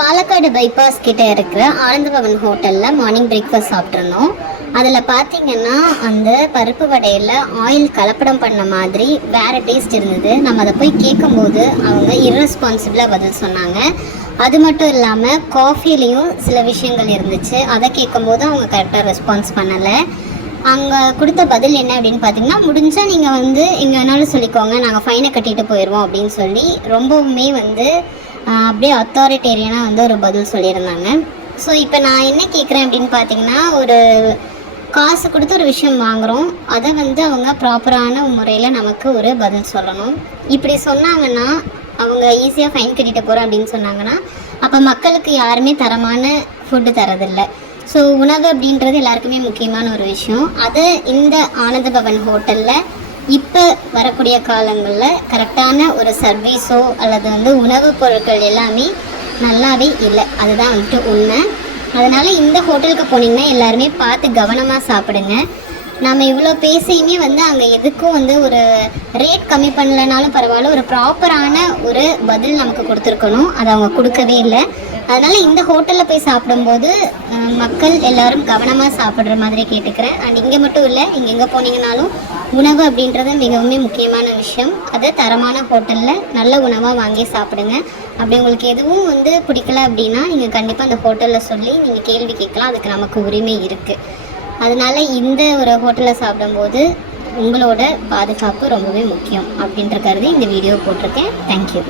Palakkad bypass கிட்ட இருக்கிற ஆனந்தபவன் ஹோட்டலில் மார்னிங் பிரேக்ஃபாஸ்ட் சாப்பிட்ருந்தோம். அதில் பார்த்தீங்கன்னா அந்த பருப்பு வடையில் ஆயில் கலப்படம் பண்ண மாதிரி வேறு டேஸ்ட் இருந்தது. நம்ம அதை போய் கேட்கும்போது அவங்க இர்ரெஸ்பான்சிபிளாக பதில் சொன்னாங்க. அது மட்டும் இல்லாமல் காஃபிலையும் சில விஷயங்கள் இருந்துச்சு. அதை கேட்கும்போது அவங்க கரெக்டாக ரெஸ்பான்ஸ் பண்ணலை. அங்கே கொடுத்த பதில் என்ன அப்படின்னு பார்த்தீங்கன்னா, முடிஞ்சால் நீங்கள் எங்கே வேணாலும் சொல்லிக்கோங்க, நாங்கள் ஃபைனை கட்டிட்டு போயிடுவோம் அப்படின்னு சொல்லி ரொம்பவுமே அப்படியே அத்தாரிட்டேரியனாக ஒரு பதில் சொல்லியிருந்தாங்க. ஸோ இப்போ நான் என்ன கேட்குறேன் அப்படின்னு பார்த்தீங்கன்னா, ஒரு காசு கொடுத்து ஒரு விஷயம் வாங்குகிறோம், அதை அவங்க ப்ராப்பரான முறையில் நமக்கு ஒரு பதில் சொல்லணும். இப்படி சொன்னாங்கன்னா, அவங்க ஈஸியாக ஃபைன் கட்டிட்டு போகிறோம் அப்படின்னு சொன்னாங்கன்னா, அப்போ மக்களுக்கு யாருமே தரமான ஃபுட்டு தரதில்லை. ஸோ உணவு அப்படின்றது எல்லாருக்குமே முக்கியமான ஒரு விஷயம். அது இந்த ஆனந்தபவன் ஹோட்டலில் இப்போ வரக்கூடிய காலங்களில் கரெக்டான ஒரு சர்வீஸோ அல்லது உணவுப் பொருட்கள் எல்லாமே நல்லாவே இல்லை. அதுதான் உண்மை. அதனால் இந்த ஹோட்டலுக்கு போனீங்கன்னா எல்லாருமே பார்த்து கவனமாக சாப்பிடுங்க. நம்ம இவ்வளோ பேசியுமே அங்கே எதுக்கும் ஒரு ரேட் கம்மி பண்ணலனாலும் பரவாயில்ல, ஒரு ப்ராப்பரான ஒரு பதில் நமக்கு கொடுத்துருக்கணும். அதை அவங்க கொடுக்கவே இல்லை. அதனால் இந்த ஹோட்டலில் போய் சாப்பிடும்போது மக்கள் எல்லோரும் கவனமாக சாப்பிட்ற மாதிரி கேட்டுக்கிறேன். அண்ட் இங்கே மட்டும் இல்லை, இங்கே எங்கே போனீங்கன்னாலும் உணவு அப்படின்றது மிகவும் முக்கியமான விஷயம். அது தரமான ஹோட்டலில் நல்ல உணவாக வாங்கி சாப்பிடுங்க. அப்படி உங்களுக்கு எதுவும் பிடிக்கல அப்படின்னா நீங்கள் கண்டிப்பாக அந்த ஹோட்டலில் சொல்லி நீங்கள் கேள்வி கேட்கலாம். அதுக்கு நமக்கு உரிமை இருக்குது. அதனால் இந்த ஒரு ஹோட்டலில் சாப்பிடும்போது உங்களோட பாதுகாப்பு ரொம்பவே முக்கியம் அப்படின்ற கருதி இந்த வீடியோ போட்டிருக்கேன். தேங்க்யூ.